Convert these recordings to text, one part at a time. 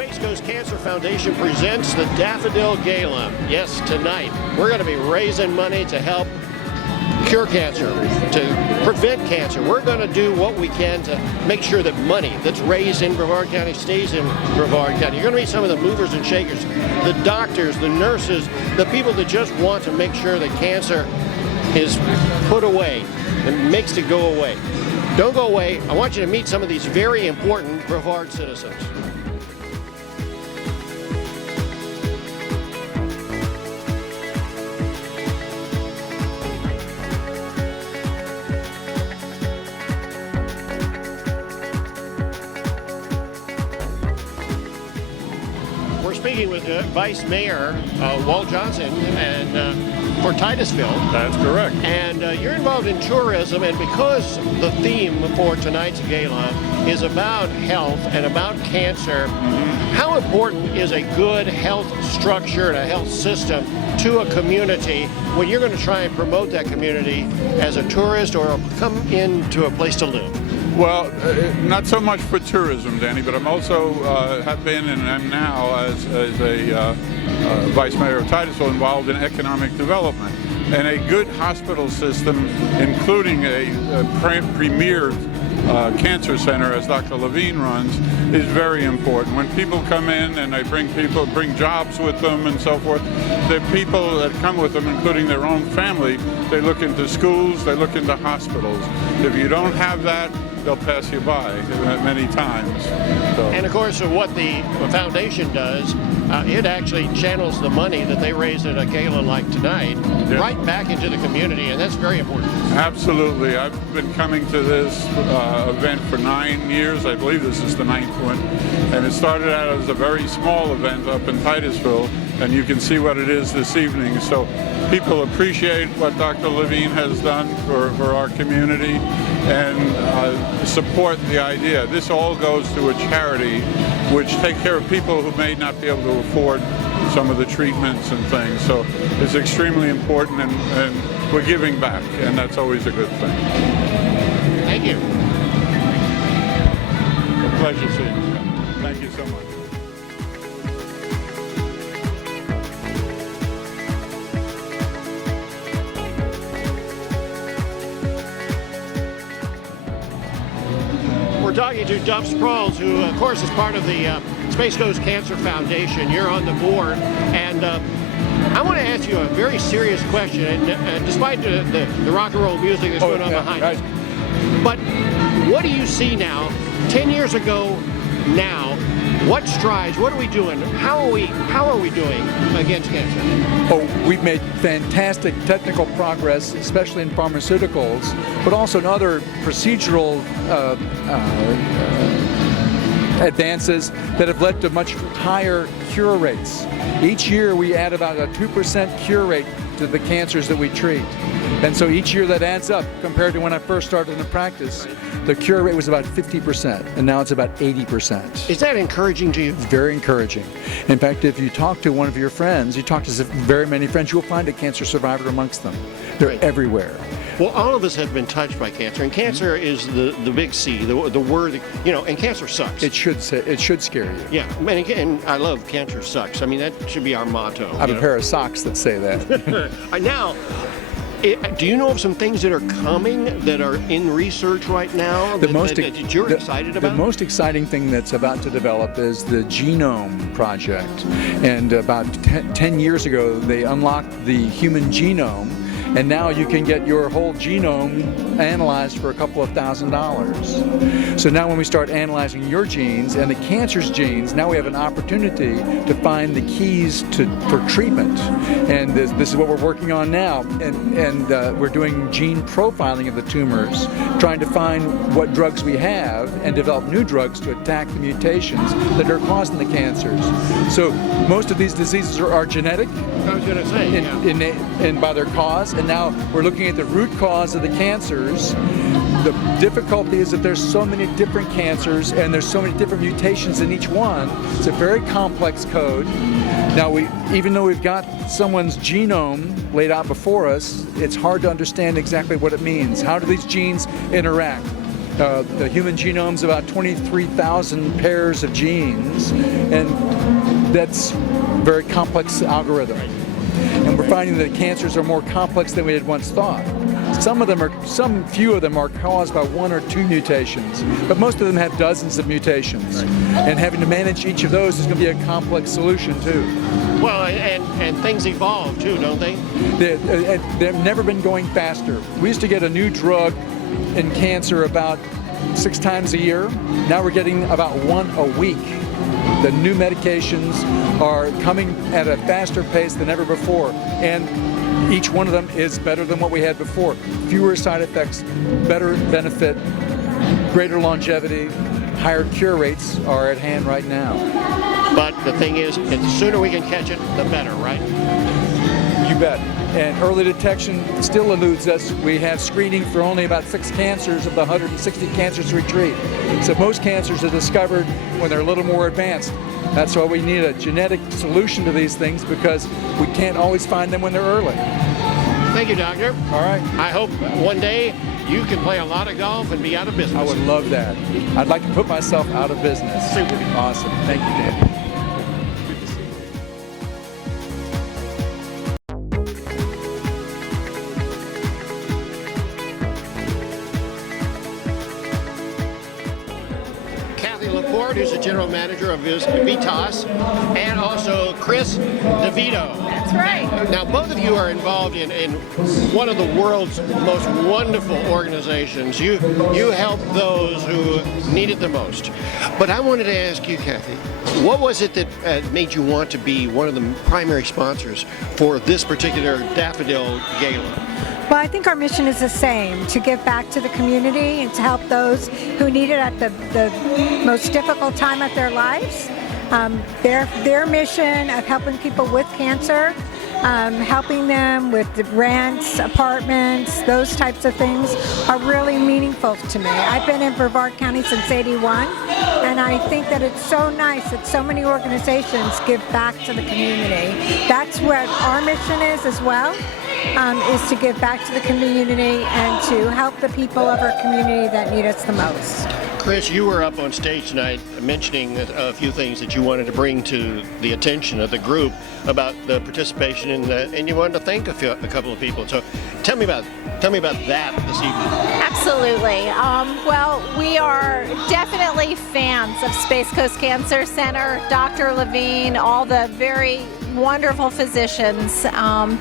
Space Coast Cancer Foundation presents the Daffodil Gala. Yes, tonight we're going to be raising money to help cure cancer, to prevent cancer. We're going to do what we can to make sure that money that's raised in Brevard County stays in Brevard County. You're going to meet some of the movers and shakers, the doctors, the nurses, the people that just want to make sure that cancer is put away and makes it go away. Don't go away. I want you to meet some of these very important Brevard citizens. We're speaking with Vice Mayor Walt Johnson and for Titusville. That's correct. And you're involved in tourism, and because the theme for tonight's gala is about health and about cancer, how important is a good health structure and a health system to a community when you're going to try and promote that community as a tourist or come into a place to live? Well, not so much for tourism, Danny, but I'm also have been and am now as a Vice Mayor of Titusville involved in economic development. And a good hospital system, including a premier cancer center, as Dr. Levine runs, is very important. When people come in and they bring jobs with them and so forth, the people that come with them, including their own family, they look into schools, they look into hospitals. If you don't have that, they'll pass you by many times. So. And of course, what the foundation does, it actually channels the money that they raise at a gala like tonight right back into the community, and that's very important. Absolutely. I've been coming to this event for 9 years. I believe this is the 9th one. And it started out as a very small event up in Titusville, and you can see what it is this evening. So people appreciate what Dr. Levine has done for our community and support the idea. This all goes to a charity which take care of people who may not be able to afford some of the treatments and things. So it's extremely important, and we're giving back, and that's always a good thing. Thank you. A pleasure seeing you. Thank you so much. We're talking to Duff Sprouls, who, of course, is part of the Space Coast Cancer Foundation. You're on the board, and I want to ask you a very serious question, and despite the rock and roll music that's going on behind us. But what do you see now, 10 years ago now? What strides, what are we doing? How are we doing against cancer? Oh, we've made fantastic technical progress, especially in pharmaceuticals, but also in other procedural advances that have led to much higher cure rates. Each year we add about a 2% cure rate to the cancers that we treat. And so each year that adds up. Compared to when I first started in the practice, the cure rate was about 50%, and now it's about 80%. Is that encouraging to you? It's very encouraging. In fact, if you talk to one of your friends, you talk to very many friends, you'll find a cancer survivor amongst them. They're everywhere. Well, all of us have been touched by cancer, and cancer is the big C, the word, and cancer sucks. It should scare you. Yeah, and I love cancer sucks. I mean, that should be our motto. I have a pair of socks that say that. Now, do you know of some things that are coming that are in research right now that you're excited about? The most exciting thing that's about to develop is the Genome Project. And about 10 years ago, they unlocked the human genome, and now you can get your whole genome analyzed for a couple of $1,000s. So now when we start analyzing your genes and the cancer's genes, now we have an opportunity to find the keys for treatment. And this is what we're working on now. And we're doing gene profiling of the tumors, trying to find what drugs we have and develop new drugs to attack the mutations that are causing the cancers. So most of these diseases are genetic. I was going to say, and by their cause. And now we're looking at the root cause of the cancers. The difficulty is that there's so many different cancers and there's so many different mutations in each one. It's a very complex code. Now, even though we've got someone's genome laid out before us, it's hard to understand exactly what it means. How do these genes interact? The human genome's about 23,000 pairs of genes, and that's a very complex algorithm. And we're finding that cancers are more complex than we had once thought. Few of them are caused by 1 or 2 mutations, but most of them have dozens of mutations. And having to manage each of those is going to be a complex solution too. Well, and things evolve too, don't they? They've never been going faster. We used to get a new drug in cancer about 6 times a year. Now we're getting about 1 a week. The new medications are coming at a faster pace than ever before, and each one of them is better than what we had before. Fewer side effects, better benefit, greater longevity, higher cure rates are at hand right now. But the thing is, the sooner we can catch it, the better, right? You bet. And early detection still eludes us. We have screening for only about 6 cancers of the 160 cancers we treat. So most cancers are discovered when they're a little more advanced. That's why we need a genetic solution to these things, because we can't always find them when they're early. Thank you, Doctor. All right. I hope one day you can play a lot of golf and be out of business. I would love that. I'd like to put myself out of business. Super. Awesome. Thank you, Dan. Who's the general manager of Vitas, and also Chris DeVito. That's right. Now, both of you are involved in one of the world's most wonderful organizations. You help those who need it the most. But I wanted to ask you, Kathy, what was it that made you want to be one of the primary sponsors for this particular Daffodil Gala? Well, I think our mission is the same, to give back to the community and to help those who need it at the most difficult time of their lives. Their mission of helping people with cancer, helping them with the rents, apartments, those types of things are really meaningful to me. I've been in Brevard County since '81, and I think that it's so nice that so many organizations give back to the community. That's what our mission is as well. Is to give back to the community and to help the people of our community that need us the most. Chris, you were up on stage tonight mentioning a few things that you wanted to bring to the attention of the group about the participation and you wanted to thank a couple of people. So tell me about that this evening. Absolutely. Well, we are definitely fans of Space Coast Cancer Center, Dr. Levine, all the very wonderful physicians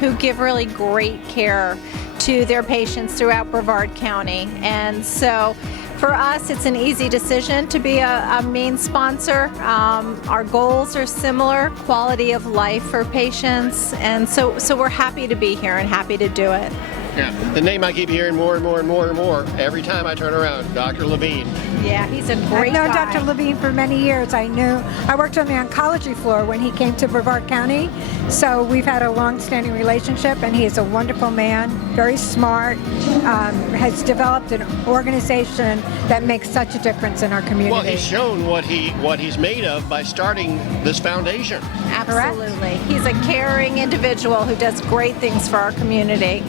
who give really great care to their patients throughout Brevard County. And so for us, it's an easy decision to be a main sponsor. Our goals are similar, quality of life for patients, and so we're happy to be here and happy to do it. Yeah, the name I keep hearing more and more and more and more every time I turn around, Dr. Levine. Yeah, he's a great guy. I've known guy. Dr. Levine for many years. I worked on the oncology floor when he came to Brevard County, so we've had a long-standing relationship, and he is a wonderful man, very smart, has developed an organization that makes such a difference in our community. Well, he's shown what he's made of by starting this foundation. Absolutely. He's a caring individual who does great things for our community.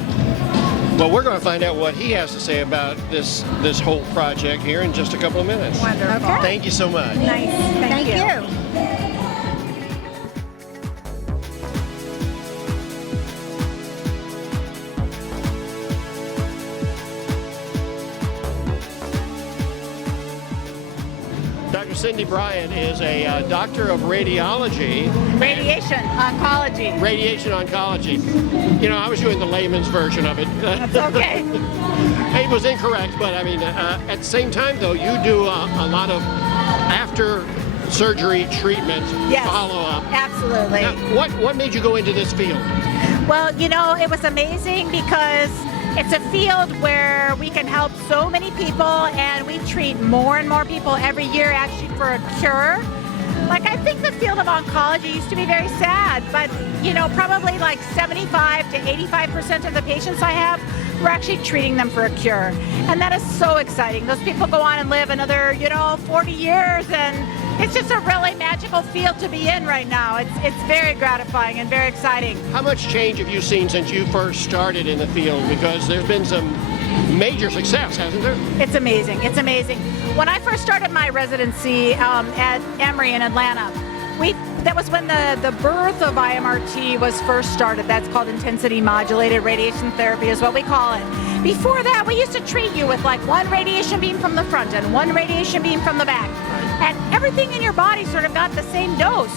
Well, we're going to find out what he has to say about this whole project here in just a couple of minutes. Wonderful. Okay. Thank you so much. Nice. Thank you. Dr. Cindy Bryant is a doctor of radiology. Radiation oncology. Radiation oncology. You know, I was doing the layman's version of it. That's okay. It was incorrect, but I mean, at the same time, though, you do a lot of after surgery treatment follow-up. Absolutely. Now, what made you go into this field? Well, you know, it was amazing because it's a field where we can help so many people, and we treat more and more people every year actually for a cure. Like, I think the field of oncology used to be very sad, but, you know, probably like 75 to 85% of the patients I have, we're actually treating them for a cure. And that is so exciting. Those people go on and live another, 40 years, and it's just a really magical field to be in right now. It's very gratifying and very exciting. How much change have you seen since you first started in the field? Because there's been some major success, hasn't there? It's amazing. It's amazing. When I first started my residency at Emory in Atlanta, that was when the birth of IMRT was first started. That's called intensity modulated radiation therapy is what we call it. Before that, we used to treat you with like one radiation beam from the front and one radiation beam from the back. And everything in your body sort of got the same dose,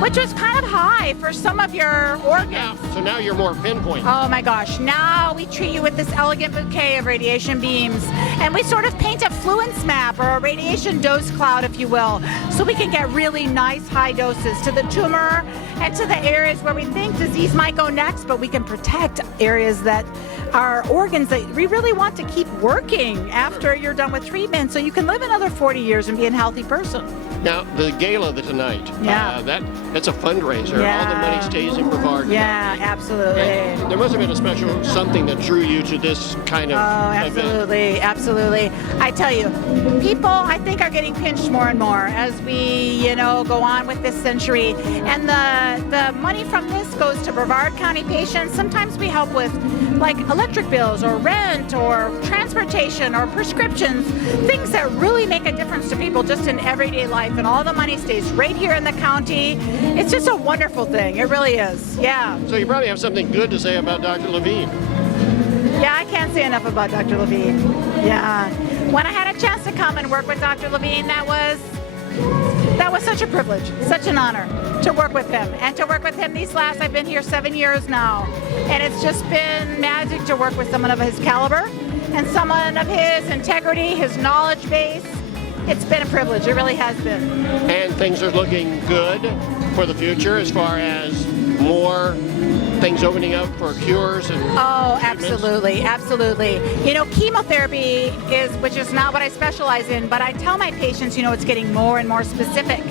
which was kind of high for some of your organs. So now you're more pinpoint. Oh my gosh, now we treat you with this elegant bouquet of radiation beams, and we sort of paint a fluence map or a radiation dose cloud, if you will, so we can get really nice high doses to the tumor and to the areas where we think disease might go next, but we can protect areas that are organs that we really want to keep working after you're done with treatment, so you can live another 40 years and be a healthy person. Now, the gala tonight, Yeah. that's a fundraiser. Yeah. All the money stays in Brevard Yeah, County. absolutely. And there must have been a special something that drew you to this kind of event. Absolutely, absolutely. I tell you, people I think are getting pinched more and more as we, go on with this century. And the money from this goes to Brevard County patients. Sometimes we help with like electric bills or rent or transportation or prescriptions, things that really make a difference to people just in everyday life. And all the money stays right here in the county. It's just a wonderful thing. It really is. Yeah. So you probably have something good to say about Dr. Levine. Yeah, I can't say enough about Dr. Levine. Yeah. When I had a chance to come and work with Dr. Levine, that was such a privilege, such an honor to work with him. And to work with him I've been here 7 years now. And it's just been magic to work with someone of his caliber and someone of his integrity, his knowledge base. It's been a privilege, it really has been. And things are looking good for the future as far as more things opening up for cures and Oh, treatments? absolutely. Chemotherapy which is not what I specialize in, but I tell my patients, it's getting more and more specific.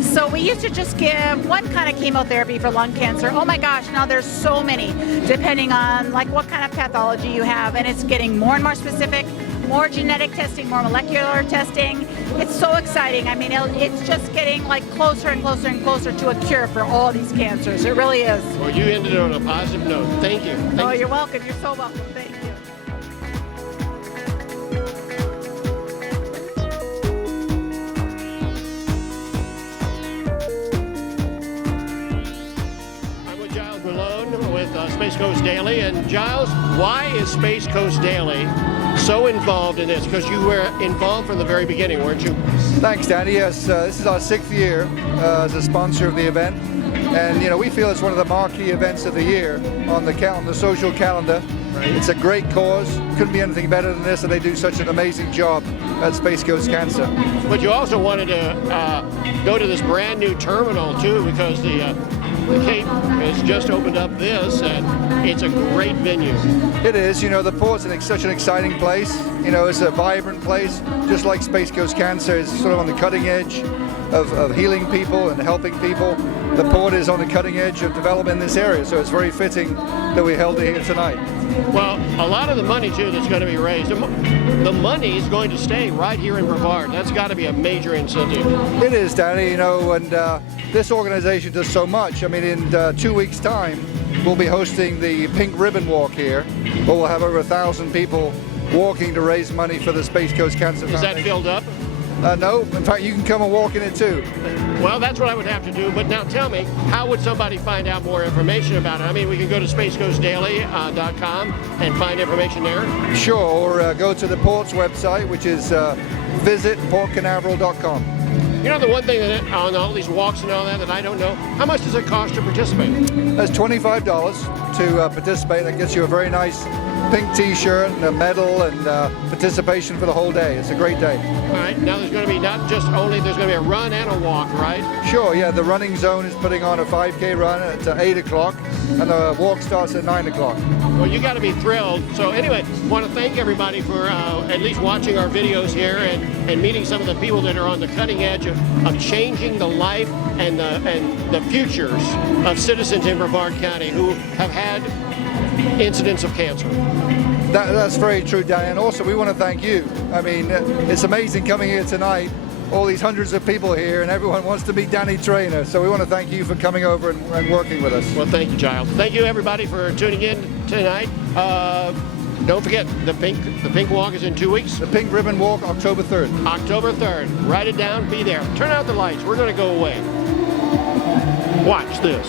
So we used to just give one kind of chemotherapy for lung cancer. Oh my gosh, now there's so many, depending on like what kind of pathology you have, and it's getting more and more specific, more genetic testing, more molecular testing. It's so exciting. I mean, it's just getting like closer and closer and closer to a cure for all these cancers. It really is. Well, you ended on a positive note. Thank you. Oh, you're welcome. You're so welcome. Thank you. I'm with Giles Malone with Space Coast Daily. And Giles, why is Space Coast Daily so involved in this? Because you were involved from the very beginning, weren't you? Thanks, Danny. Yes, this is our 6th year as a sponsor of the event. And, we feel it's one of the marquee events of the year on the social calendar. Right. It's a great cause. Couldn't be anything better than this, and they do such an amazing job at Space Coast Cancer. But you also wanted to go to this brand new terminal, too, because the Cape has just opened up this, and it's a great venue. It is. The port's such an exciting place. It's a vibrant place, just like Space Coast Cancer is sort of on the cutting edge of healing people and helping people. The port is on the cutting edge of development in this area, so it's very fitting that we held it here tonight. Well, a lot of the money, too, that's going to be raised, the money is going to stay right here in Brevard. That's got to be a major incentive. It is, Danny, and this organization does so much. I mean, in 2 weeks' time, we'll be hosting the Pink Ribbon Walk here, where we'll have over 1,000 people walking to raise money for the Space Coast Cancer Foundation. Is that filled up? No, in fact, you can come and walk in it too. Well, that's what I would have to do, but now tell me, how would somebody find out more information about it? I mean, we can go to spacecoastdaily.com and find information there. Sure, or go to the Port's website, which is visitportcanaveral.com. The one thing that on all these walks and all that I don't know, how much does it cost to participate? That's $25 to participate. That gets you a very nice pink t-shirt and a medal and participation for the whole day. It's a great day. All right, now there's going to be there's going to be a run and a walk, right? Sure, yeah, the running zone is putting on a 5K run at 8 o'clock and the walk starts at 9 o'clock. Well, you got to be thrilled. So anyway, want to thank everybody for at least watching our videos here and meeting some of the people that are on the cutting edge of changing the life and the futures of citizens in Brevard County who have had incidents of cancer. That's very true, Dan. And also, we want to thank you. I mean, it's amazing coming here tonight. All these hundreds of people here, and everyone wants to meet Danny Trainer. So we want to thank you for coming over and working with us. Well, thank you, Giles. Thank you, everybody, for tuning in tonight. Don't forget, the pink walk is in 2 weeks. The Pink Ribbon Walk, October 3rd. October 3rd. Write it down, be there. Turn out the lights. We're going to go away. Watch this.